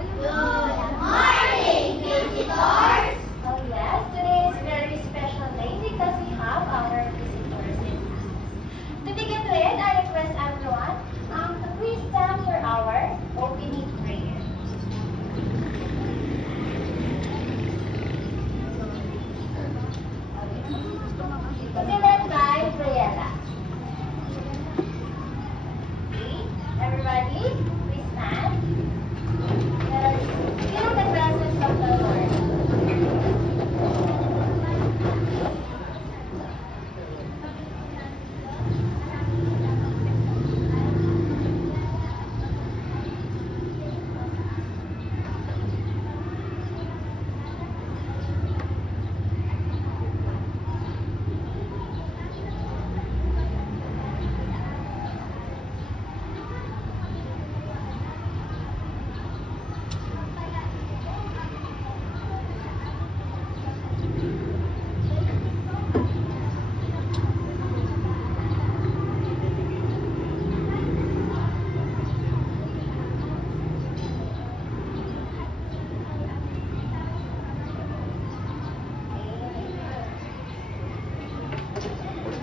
Good morning, visitors! Oh yes, today is a very special day because we have our visitors in us. To begin with, I request everyone to please stand for our opening prayer. To be led by Briella. Okay, everybody, please stand. Let us feel the presence of the Lord.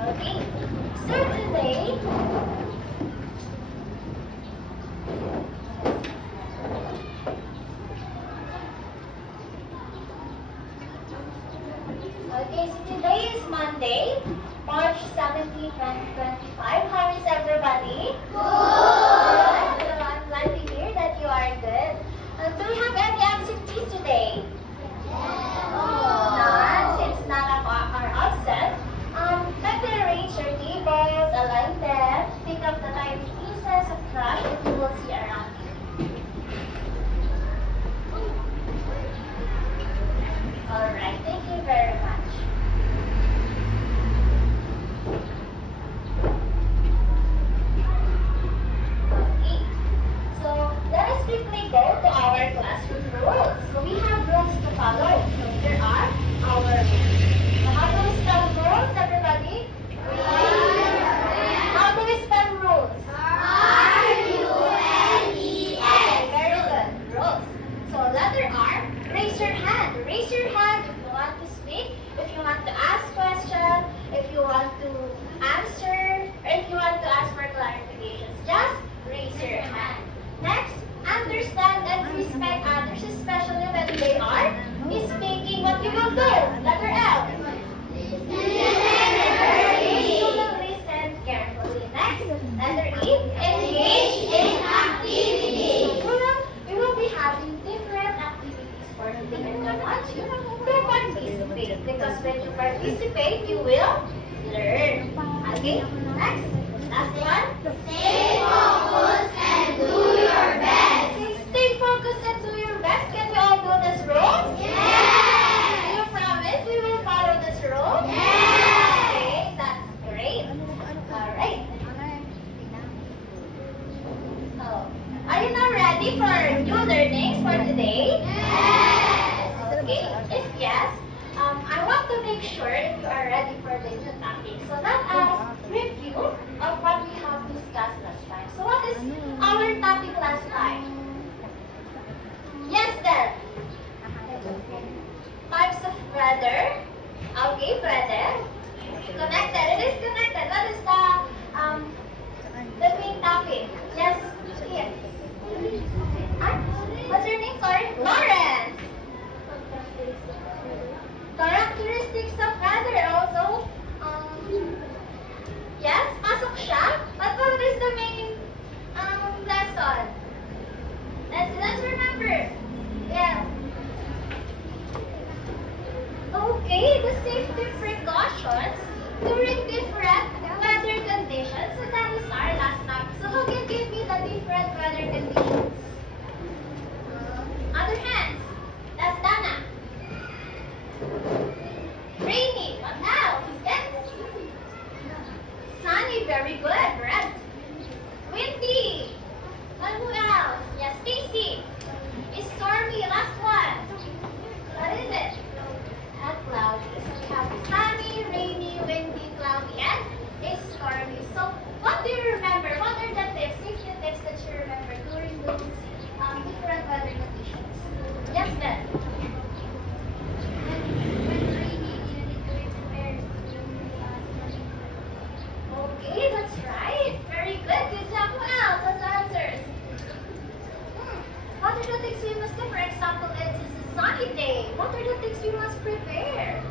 Okay, so today, today is Monday, March 17, 2025. How is everybody? Good! So I'm glad to hear that you are good. Do we have any absentees today? None, since none of are absent. Better arrange your tables, align them, pick up the tiny pieces of trash that you will see around you. Alright, thank you very much. Okay, so let us quickly go to our classroom rules. So we have rules to follow. So here are our rules. So how do we spell rules, everybody? How do we spell rules? R-U-L-E-S. Very good. Rules. So letter R, raise your hand. Raise your hand if you want to speak, if you want to ask questions, if you want to answer, or if you want to ask for clarifications. Just raise your hand. Next, understand and respect others, especially when they are speaking. What you will do? Letter L. You will listen carefully. Next, letter E, engage in activities. We will be having different activities for today, and I want you to participate, because when you participate, you will learn. Okay? Next, last one. Stay focused and do your best. Stay focused and do your best. Can you all do this rule? Yes. Do you promise we will follow this rule? Yes. Okay, that's great. Alright. So, are you now ready for new learnings for today? Yes. Okay. If yes, I want to make sure if you are ready for the new topic. So let us review of what we have discussed last time. So what is our topic last time? Yes, then. Types of weather. Okay, weather. Connected. It is connected. What is the main topic? Yes, here. What's your name? Sorry? Lawrence. Characteristics of weather also. Yes, pasok siya. But what is the main lesson? what are the things we must do? For example, it's a sunny day. What are the things we must prepare?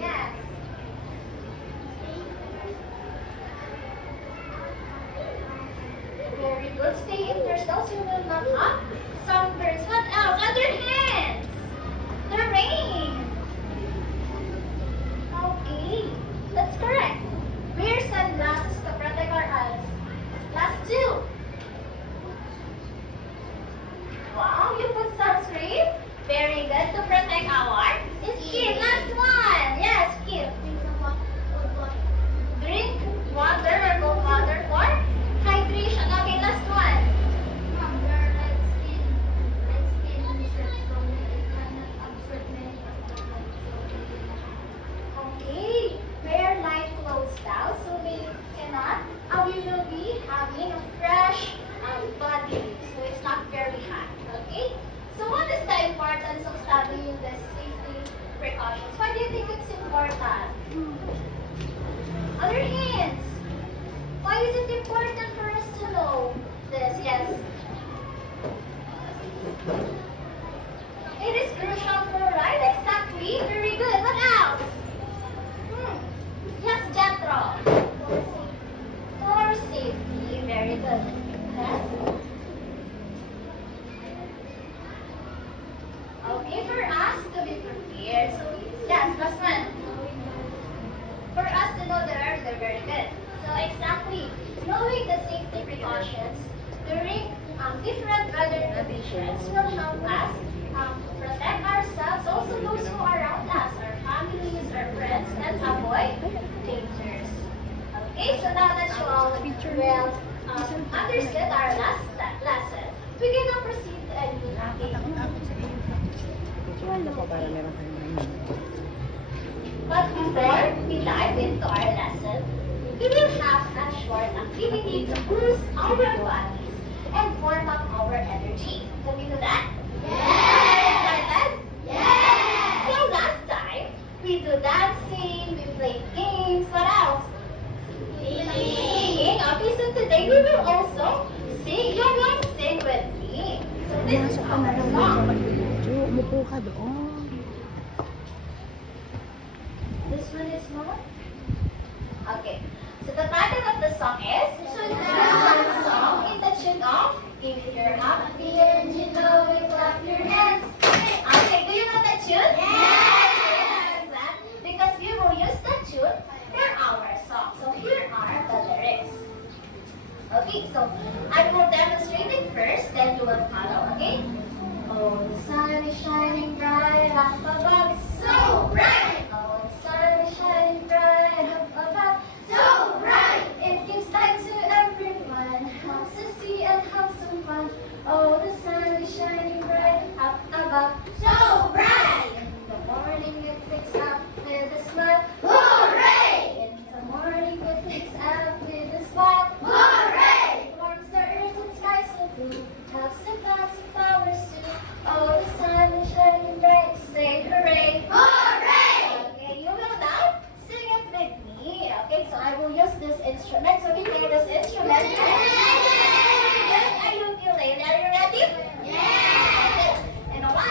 Yes. Very good. Stay indoors, those who will not have sunburns. What else? Other hands. The rain. Okay, that's correct. Wear sunglasses to protect our eyes. Last two. Wow, you put sunscreen. Very good to protect our skin. Last one. Yes, skin. Drink water or cold water for hydration. Okay, last one. Okay, wear light clothes now so we will be having a fresh body, so it's not very hot. Okay, so what is the importance of studying the safety precautions? Why do you think it's important? Other hands. Why is it important for us to know this? Yes. It is crucial for, right? Exactly. Very good. What else? Yes, Jethro. For safety. Very good. Yes. Okay, for us to be prepared. So, yes, last one. For us to know the earth, they're very good. So, exactly. Knowing the safety precautions during different weather conditions will help us protect ourselves, also those who are around us, our families, our friends, and avoid dangers. Okay, so now that you all will understood our last lesson, we can now proceed to a new activity. But before we dive into our lesson, we will have a short activity to boost our bodies and warm up our energy. Can we do that? Yes! Yes! So last time, we do dancing, we played games, what else? Singing. Okay, so today we will also sing. You will sing with me. So this is our song. Umupo ka doon. This one is not? Okay. So the title of the song is Swan Song in the tune of If You're Happy and You Know It, Clap Your Hands. Okay, do you know that tune? Yes! Because we will use that tune for our song. So here are the lyrics. Okay, so I will demonstrate it first, then you will follow, okay? Oh, the sun is shining bright up above, so bright! Oh, the sun is shining bright up above, So bright! it gives light to everyone, helps us see and have some fun. Oh, the sun is shining bright up above, So bright! in the morning it wakes up with a smile. Hooray! In the morning it wakes up with a smile. Hooray! Warms the earth and sky so blue, helps the plants and flowers too. Oh, the sun is shining bright, say hooray! Hooray! Okay, you will now sing it with me. Okay, so I will use this instrument. So we hear this instrument. Yes! A ukulele. Are you ready? Yes! And a 1,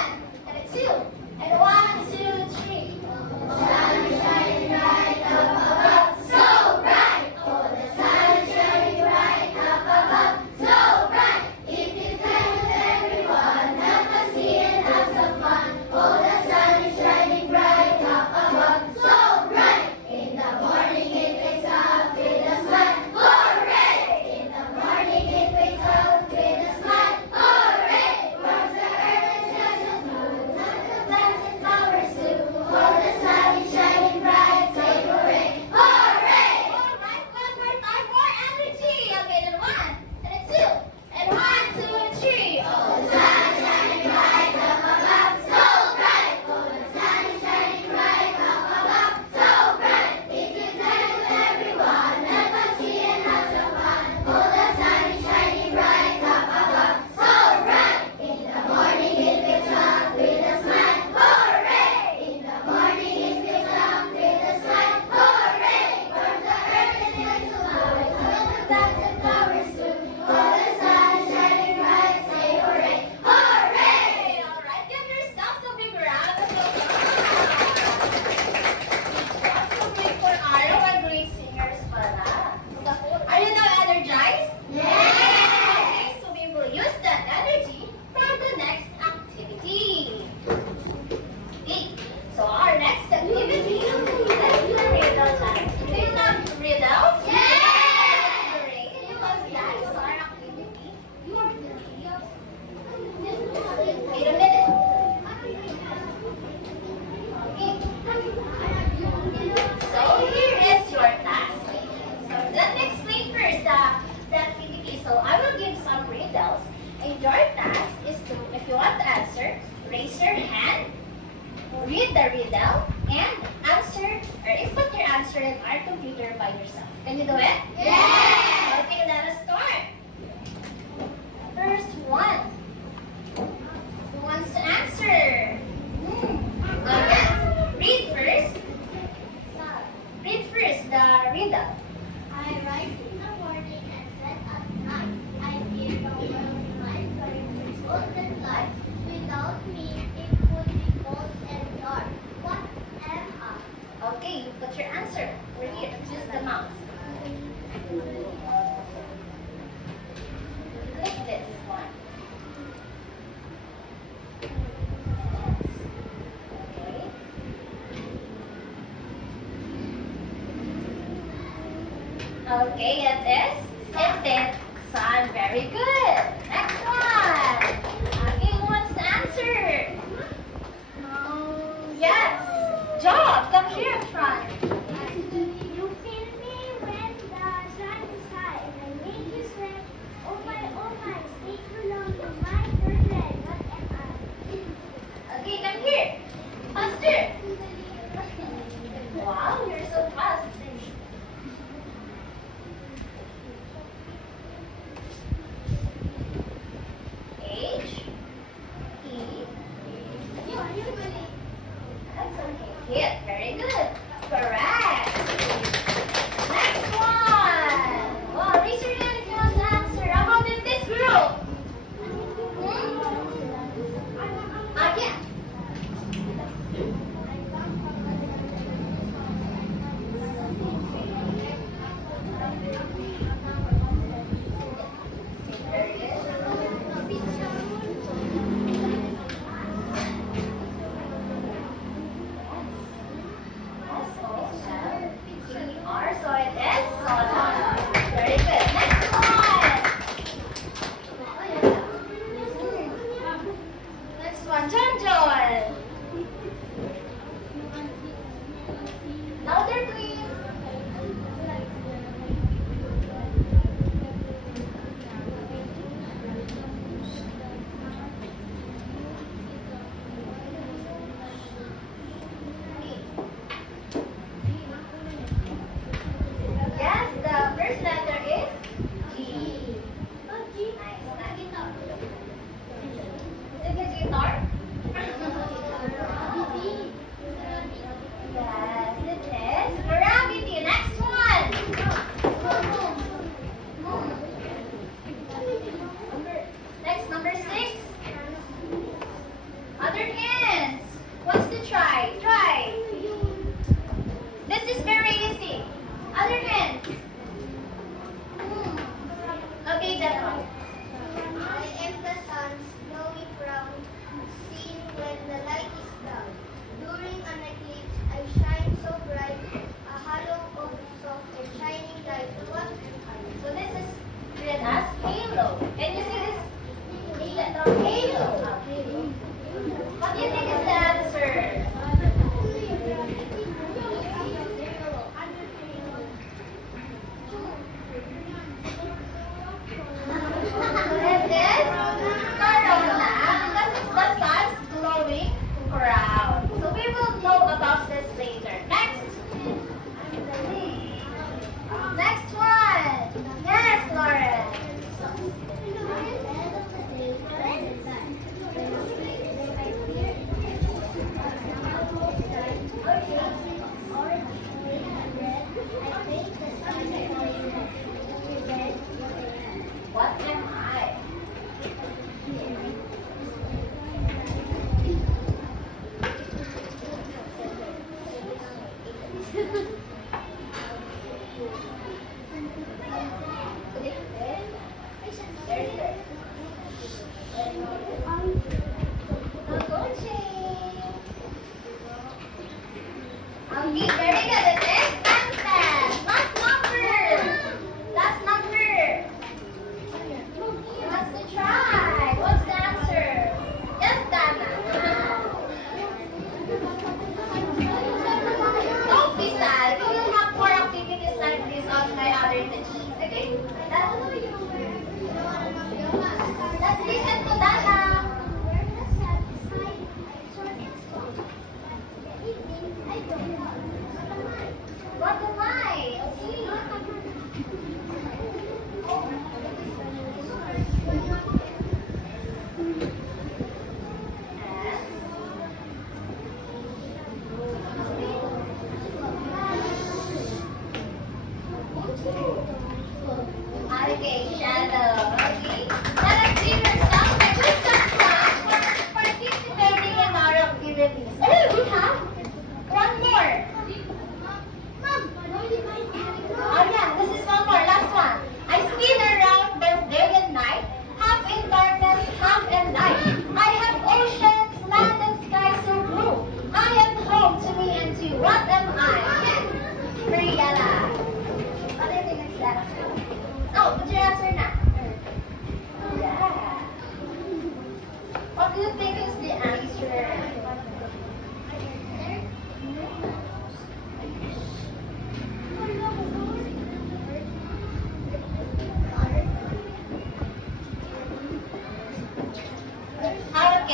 read the riddle and answer or input your answer in our computer by yourself. Can you do it? Yes! Okay, let us start. First one. Who wants to answer? Yes. Read first. Read first the riddle. I rise in the morning and set at night. I hear the world light burning golden light. Without me, it would be cold and dark. What am I? Okay, you put your answer. We're here. Use the mouse. Click this one. Okay. Okay, it is scented sun. Very good. Next one. Okay, who wants to answer? Yes. Job, come here in front. You feel me when the sun is high and I make you sweat. Oh my, stay too long, you might regret. What am I? Okay, come here. Faster. Wow, you're so fast. H E. That's okay. Hit. Very good. Correct. Next one. Well, raise your hand if you want to answer. How about this group? Yes. So it is soda. Very good. Next one. Next one, John John. Louder, please. Yes, the first letter is G. Nice. Is it a guitar?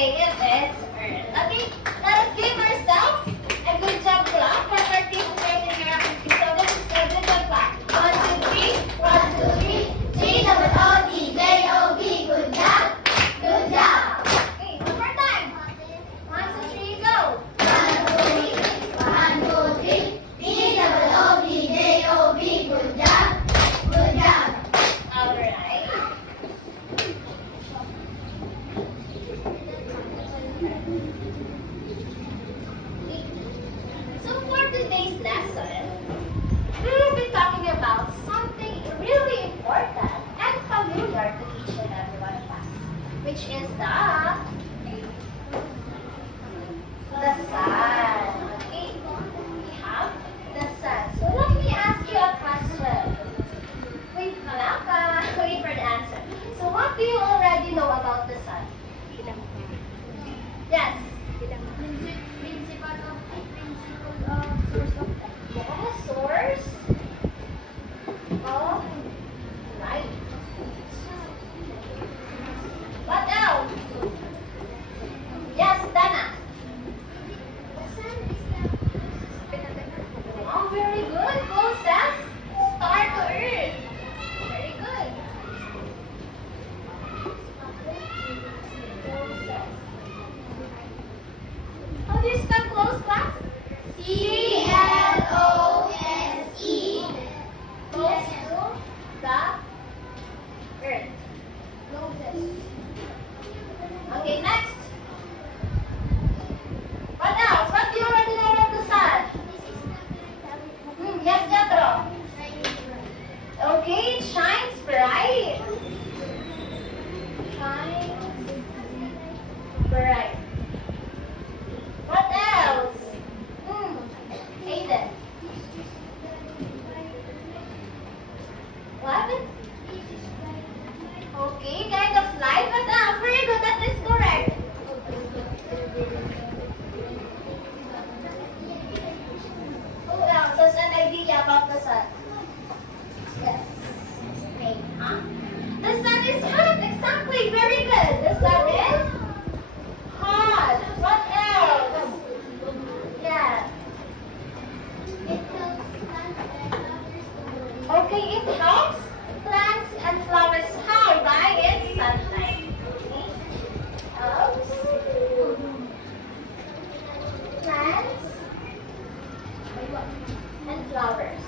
Okay, it is Earth. Okay, let us give ourselves a good job clap for participating in our activity. So this is a good job clap. 1, 2, 3. 1, 2, 3. G-O-O-D-J-O-B. Good job. Good job. Okay, one more time. 1, 2, 3, go. 1, 2, 3. 1, 2, 3. G-O-O-D-J-O-B. Good job. Good job. Alright. So for today's lesson, we will be talking about something really important and familiar to each and every one of us, which is the sun. Okay? We have the sun. So let me ask you a question. Wait, Malaka. Wait for the answer. So what do you already know about the sun? Yes. Principle of source of life. Yes, source of light. What else? Yes, Dana. The sun is the Oh, very good. Closest star to Earth. Very good. Closest. How do you spell close, class? C-L-O-S-E. Close to the Earth. Okay, next. What else? What do you already know about the sun? Yes, Jethro. Okay, it shines bright. Shines bright. What else? Aiden. What? Okay, kind of light. What else? Very good. That is correct. Who else has an idea about the sun? Yes. Okay, huh? The sun is hot. Exactly. Very good. The sun is hot. What else? Yeah. Okay, it helps plants and flowers. How? By its sunlight. Okay. Helps plants and flowers.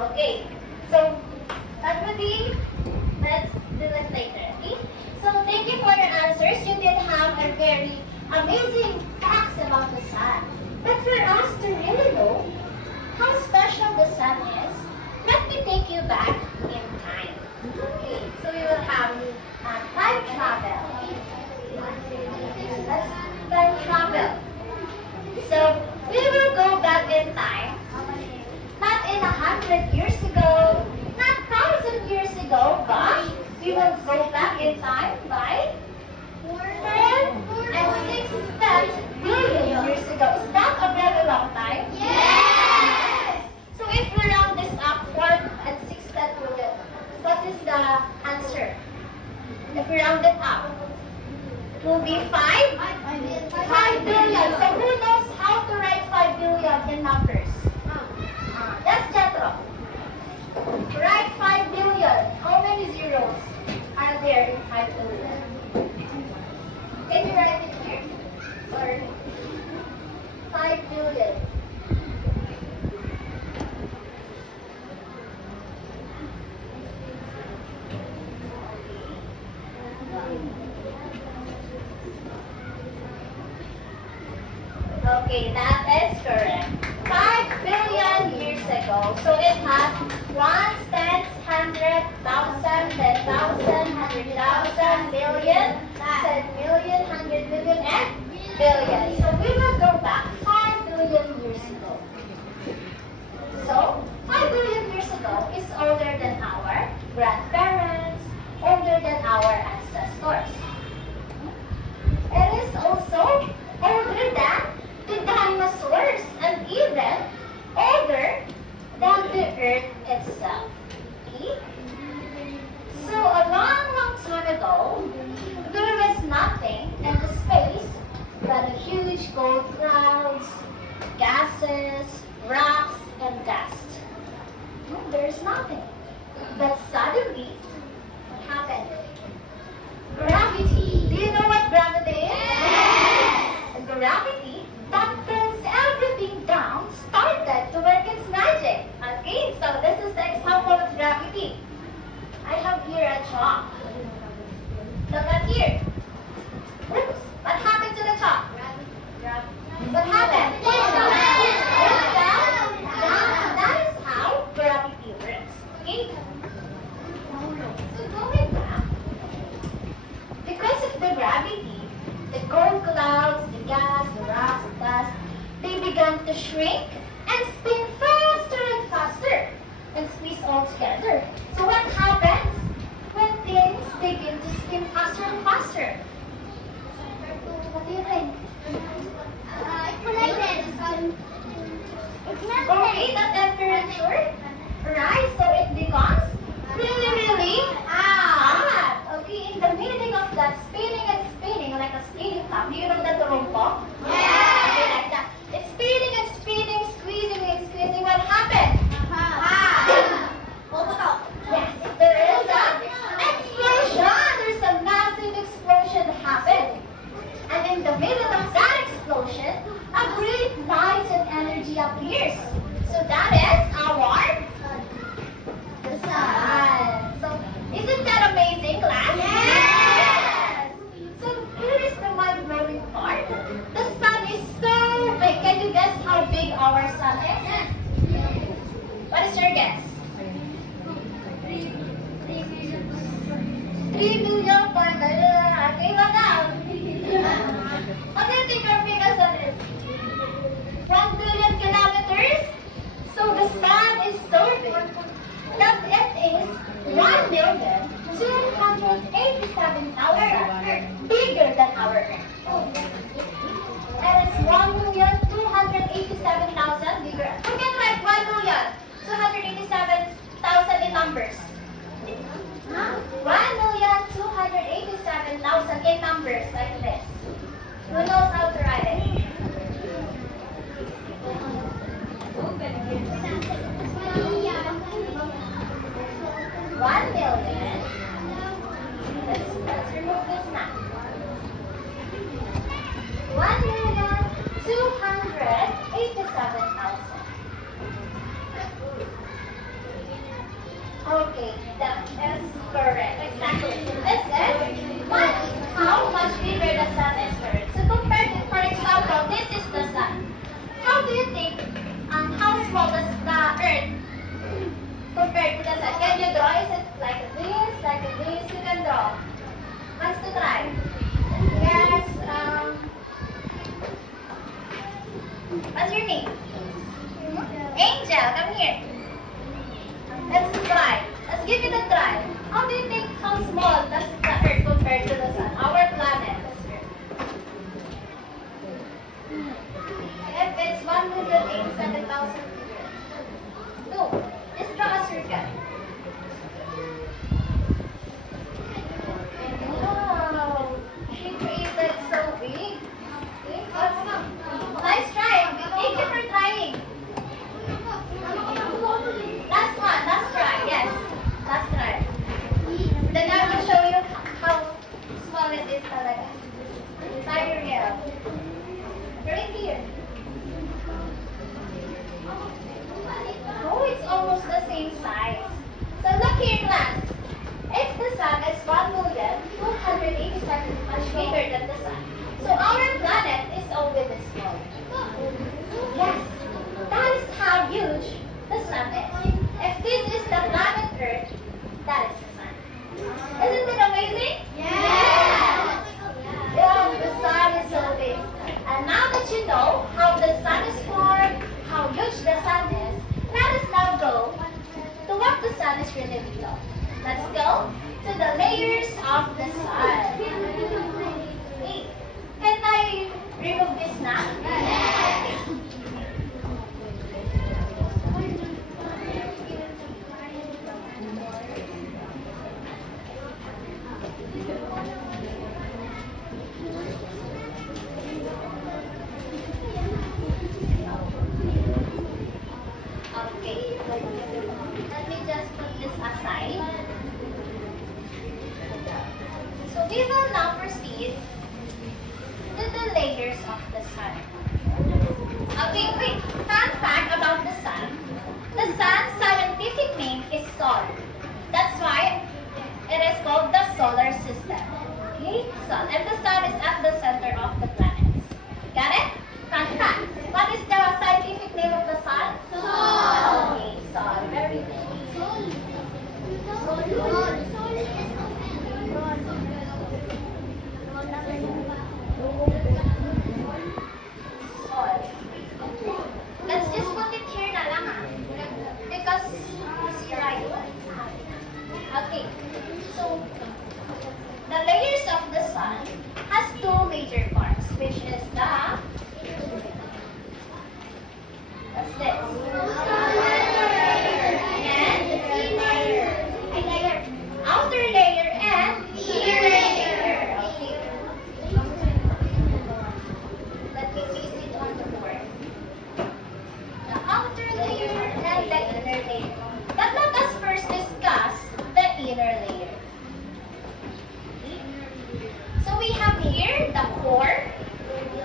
Okay. So that would be, let's do it later. Okay. So thank you for your answers. You did have a very amazing facts about the sun. But for us to really know how special the sun is, let me take you back in time. Okay, so we will have time travel. Let's time travel. So we will go back in time, not in 100 years ago, not 1,000 years ago, but we will go back in time by 10 and 6 billion years ago. Is that a very long time? Yes! So if we round this up, 4 and 6 billion, what is the answer? If we round it up, it will be 5 billion. So who knows how to write 5 billion in numbers? Yes, Jethro. Write 5 billion. How many zeros are there in 5 billion? Can you write it here? Or 5 billion. Okay, that is correct. 5 billion years ago. So it has ones, tens, hundred, thousand, 10,000, 100,000, million, 10 million, 100 million, and billion. So we will go back 5 billion years ago. So 5 billion years ago is older than our grandparents, older than our ancestors. It is also older than the dinosaurs and even older than the Earth itself. Okay? So a long, long time ago, there was of clouds, gases, rocks, and dust. There's nothing. But suddenly, what happened? Gravity. Do you know what gravity is? Yes! Gravity that pulls everything down started to work its magic. Okay, so this is the example of gravity. I have here a chalk. Look at here. Oops, what happened to the chalk? What happened? It's down. That is how gravity works. Okay? So going back, because of the gravity, the cold clouds, the gas, the rocks, the dust, they began to shrink and spin faster and faster and squeeze all together. So what happens when things begin to spin faster and faster? What do you think? Okay, the temperature rise, so it becomes really hot. Okay, in the middle of that spinning and spinning like a spinning top. Do you know that turumpok? Yeah. Okay, like that. It's spinning and spinning, squeezing and squeezing. What happened? Yes, there is an explosion. There's a massive explosion that happened. And in the middle of that explosion, a great light and energy appears. So that is the sun. So isn't that amazing, class? Yes! So here is the mind-blowing part. The sun is so big. Can you guess how big our sun is? What is your guess? 3 million per okay, what else? What do you think our biggest sun is? 1 billion kilometers? So the sun is so big that it is 1,287,000 bigger than our Earth. And it's 1,287,000 bigger. Who can write 1,287,000 in numbers? 1,287,000 in numbers like this. Who knows how to write it? 1 million. Let's remove this now. 1,287,000. Okay, that is correct. Exactly. This is how much bigger the sun is for Earth. So compared to, for example, this is the sun. How do you think how small is the Earth compared to the sun? Can you draw? Is it like this? Like this? You can draw. Wants to try? Yes. What's your name? Angel, come here. Let's try. Let's give it a try. How do you think how small does the Earth compared to the sun? Our planet, this Earth. If it's 1,087,000 no, just draw a circle. Wow, she created so big. Okay, nice try. Thank you for trying. Last one, last try, yes. Last try. Then I will show you how small it is talaga. Sidereal. Right here. Oh, it's almost the same size. So look here, class. If the sun is 1,287 much bigger than the sun, so our planet is already small. Yes, that is how huge the sun is. If this is the planet Earth, that is the sun. Isn't it amazing? Yes! Yeah, the sun is so big. And now that you know how the sun is formed, how huge the sun is, let us now go to what the sun is really made of. Let's go to the layers of the sun. Hey, can I remove this now? Yes. sun. And the sun is at the center of the planets. Got it? Fun fact. What is the scientific name of the sun? Sun. Okay, sun. Very good. Let's just put it here na lang because it's right. Okay. So, the layers of the sun has two major parts, which is the what's this? And outer layer and inner layer. Okay. Let me place it on the board. The outer layer and the inner layer. But let us first discuss the inner layer. So we have here the core,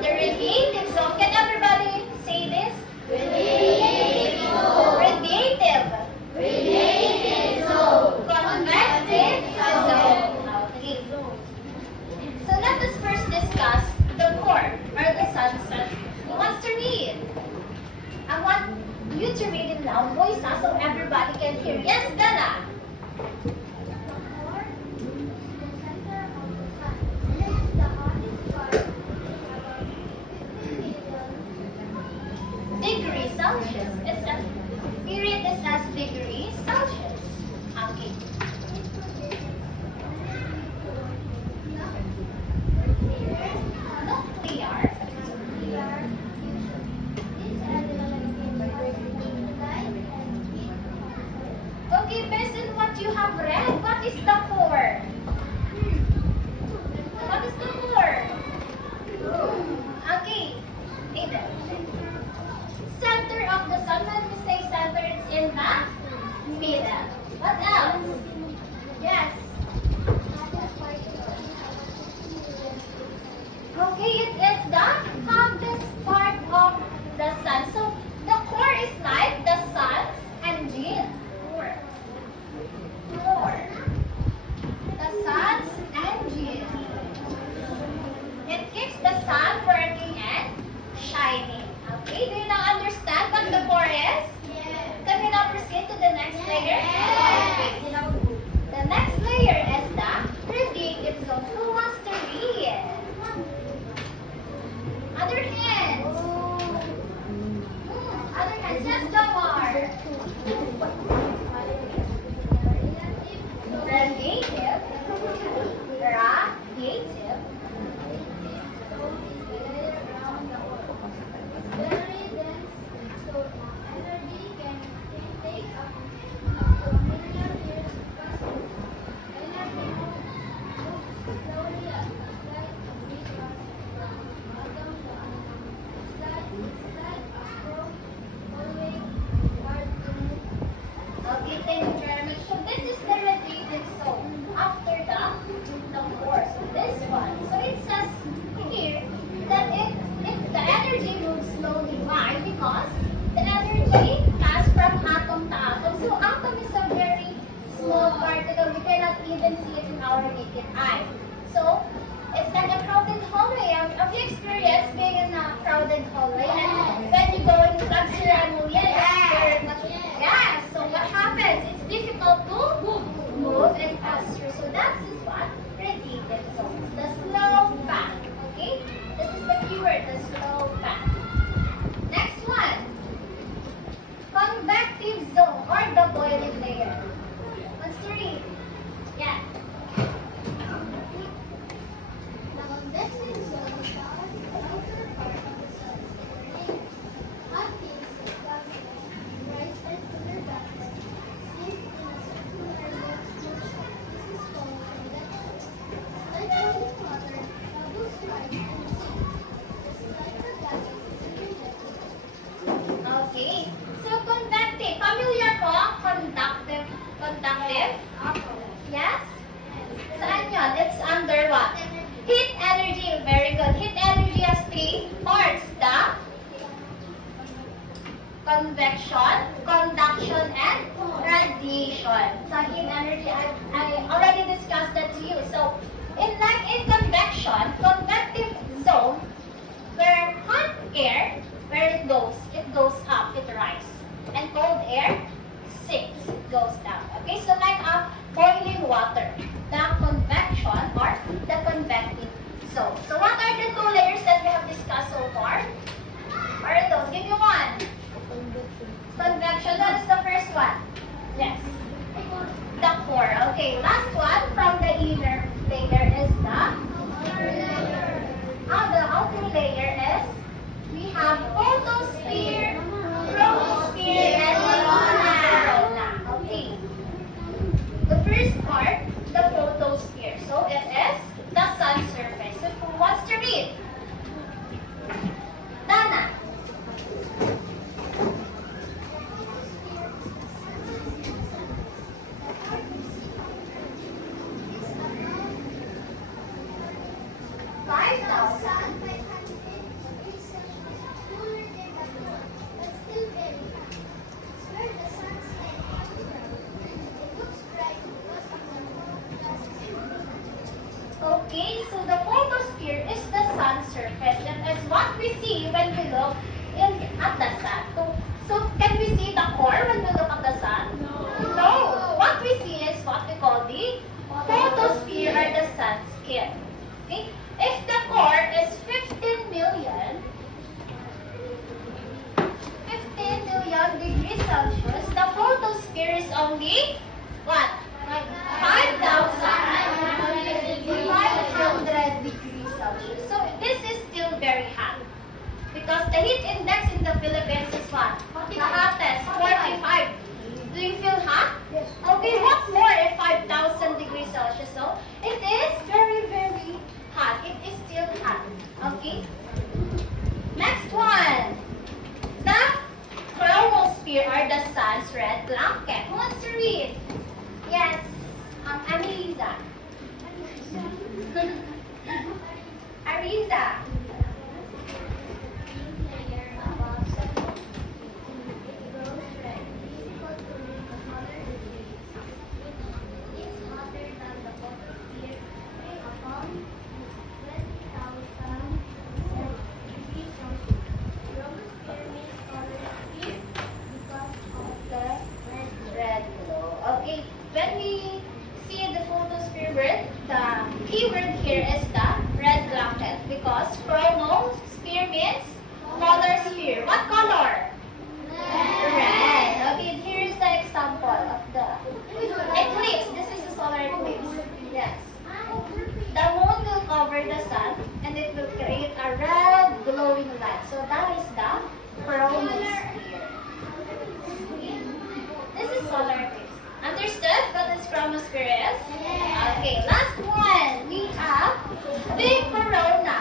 the radiative zone. Can everybody say this? Radiative zone. Radiative zone. Convective zone. Okay. So let us first discuss the core or the sun's sun. Who wants to read? I want you to read in loud voice so everybody can hear. Yes, Dana. Degree Celsius. It's a period that has degrees Celsius. Okay. Nuclear. Okay, based on what you have read, what is the core? What is the core? Okay. Aiden. Center of the sun. When we say center, it's in the middle. What else? Yes. Okay, it is the hottest part of the sun. So the core is like the sun's engine. Core. The sun's engine. It keeps the sun working and shining. Okay, do you now understand what the core is? Yes. Can we now proceed to the next layer? Yes. Okay. The next layer is the radiative zone. Who wants to read? Other hands. Other hands. Yes, Jomar. Radiative. Radiative. Very dense, so energy can take up to a million years to pass through. Energy moves slowly as light is visualized from atom to atom. It's like a probe always hard to move. Okay, thank you very much. So this is the radiative zone after the core. So this one. So it says here that the energy moves slowly. Why? Because the energy passes from atom to atom. So atom is a very small particle. We cannot even see it in our naked eye. So it's like a crowded hallway. Have you experienced being in a crowded hallway? And when you go in club ceremony, it's very much. Yeah. So what happens? It's difficult to move and pass through. So that's what radiative zone. The slow path. Okay. This is the keyword. The slow path. Next one. Convective zone or the boiling layer. What's the read? Yes. The convective zone is the outer part of the sun's layer. Hot things like gases, rise and cooler gases, sink in a circular motion. This is called convection. Like boiling water, bubbles rise and sink. Just like the gases in the liquid. Okay. So convective. Familiar po? Conductive. Conductive? Yes? Saan yun? It's under what? Heat energy. Very good. Heat energy has three parts. The convection, conduction, and radiation. So heat energy, I already discussed that to you. So In convection, convective zone, where hot air, where it goes up, it rises. And cold air sinks, it goes down. Okay, so like boiling water, the convection or the convective zone. So what are the two layers that we have discussed so far? What are those? Give me one. Convection, what is the first one? Yes. The core. Okay, last one from the inner layer is the outer layer is we have photosphere, chromosphere, and corona. Okay. The first part, the photosphere. So it is the sun's surface. So who wants to read? Dana. Okay, so the photosphere is the sun's surface. That is what we see when we look at the sun. So can we see the core when we look at the sun? No. What we see is what we call the photosphere or the sun's skin. Okay? If the core is 15 million degrees Celsius, the photosphere is only what? 5,500 degrees Celsius. So this is still very hot. Because the heat index in the Philippines is what? The hottest, 45. Do you feel hot? Yes. Okay, what more if 5,000 degrees Celsius? So it is very, very hot. It is still hot. Okay? Next one. The chromosphere or the sun's red blanket. Who wants to read? Yes. Ariza. Ariza. Okay, when we see the photosphere word, the keyword here is the red blanket because chromosphere means color sphere. What color? Red. Okay, here is the example of the eclipse. This is a solar eclipse. Yes. The moon will cover the sun and it will create a red glowing light. So that is the chromosphere. This is solar eclipse. Understood what this chromosphere is? Okay, last one. We have the corona.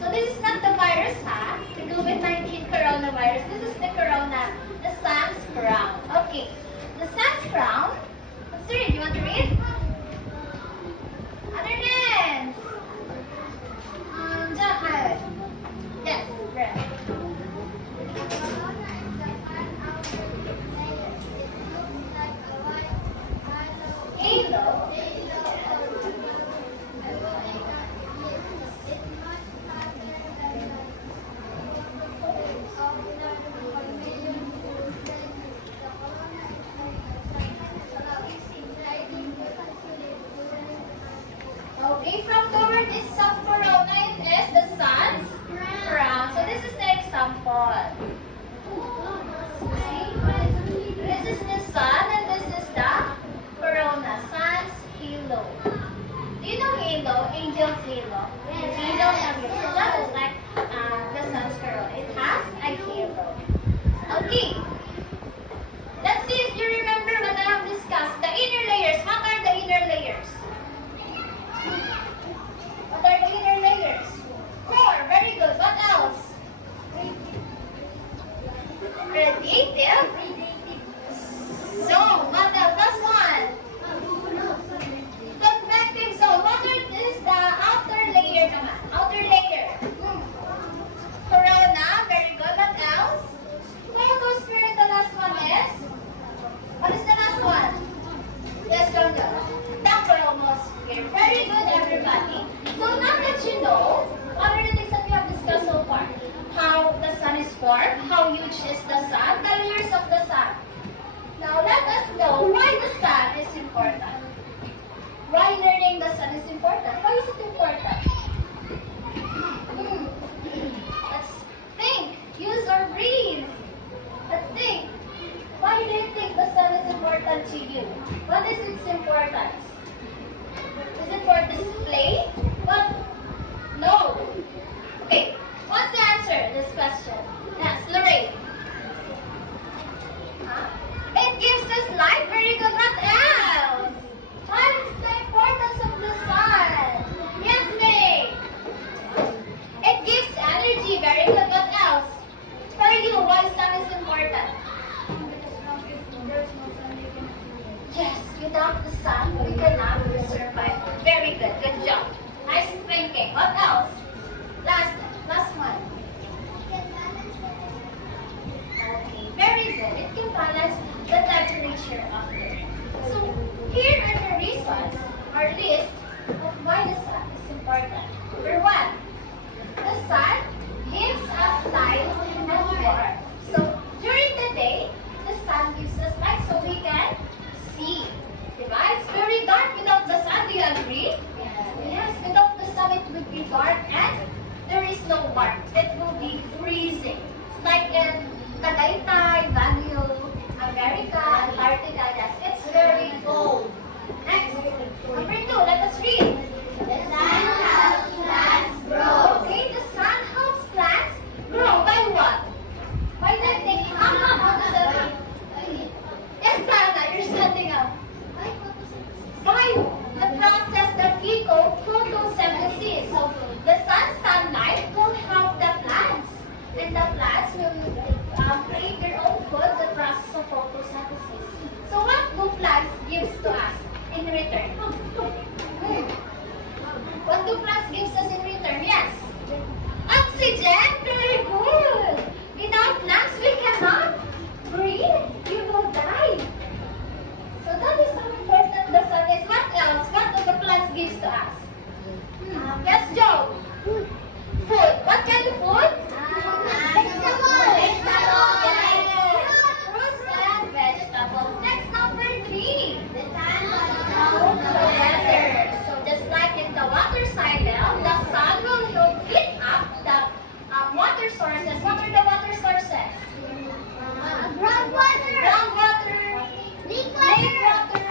So this is not the virus, huh? The COVID-19 coronavirus. This is the corona, the sun's crown. Okay, the sun's crown. Let's read. You want to read? Other hands. Jahad. Yes, Brett. Halo. form? How huge is the sun? The layers of the sun. Now let us know why the sun is important. Why learning the sun is important? Why is it important? Let's think. Use our brains. Let's think. Why do you think the sun is important to you? What is its importance? Is it for display? What? No. Okay. What's the answer to this question? Yes, Lorraine. Huh? It gives us light. Very good. What else? What is the importance of the sun? Yes, May. It gives energy. Very good. What else? For you, why sun is important? Yes, without the sun, we cannot survive. Very good. Good job. Nice thinking. What else? Last one. Okay, very good. It can balance the temperature of the earth. So, here are the reasons, or list, of why the sun is important. Number one, the sun gives us light and warmth. So, during the day, the sun gives us light so we can see. Diba? It's very dark without the sun. Do you agree? Yes, without the sun it would be dark and there is no warmth. It will be freezing. It's like in Tagaytay, Baguio, America, Antarctica. Yes, it's very cold. Next, number two, let us read. The sun helps plants grow. Okay, the sun helps plants grow by what? By the thing. Yes, Tana, you're standing up. By the process that we call photosynthesis. So, the sun's sunlight will help the plants. And the plants will create their own food, the process of photosynthesis. So, what do plants give to us in return? What do plants give us in return? Yes. Oxygen. Very good. Without plants, we cannot breathe. You will die. So that is how important the sun is. What else? What do the plants give to us? Yes, Joe. Food. What kind of food? Vegetables. Fruits and vegetables. Next, number three. The sun The weather. So just like in the water cycle, the sun will help heat up the water sources. What are the water sources? groundwater. Groundwater, Lake lake water.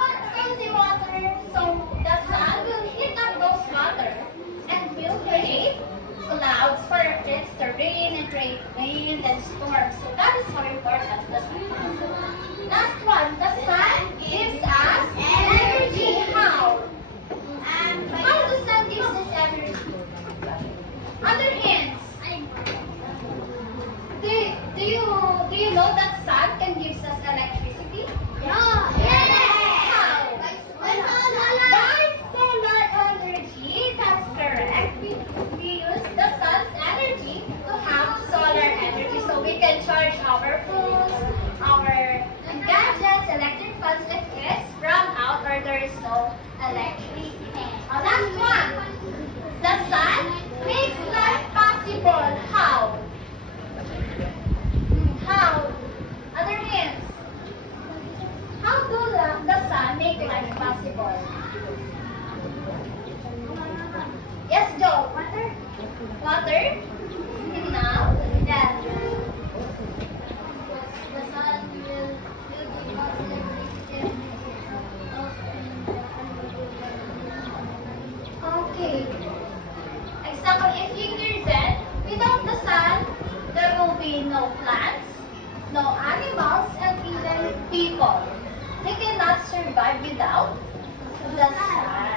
water, salty water. So the sun will heat up those water and will create clouds for it to rain and create wind and storms. So that is how important the sun is. Last one, the sun gives us energy. How? How the sun gives us energy? Other hands. Do you know that sun can give us electricity? How? By solar energy. That's correct. We use the sun's energy to have solar energy so we can charge our phones, our gadgets, electric fans if it's run out or there is no electricity. Last one. The sun makes life possible. How? How? Other hands. How do the sun make life possible? Yes, Joe. Water? Water? No? Yes. The sun will give us everything. Okay. Example, if you hear that, without the sun, there will be no plants, no animals, and even people. They cannot survive without the sun.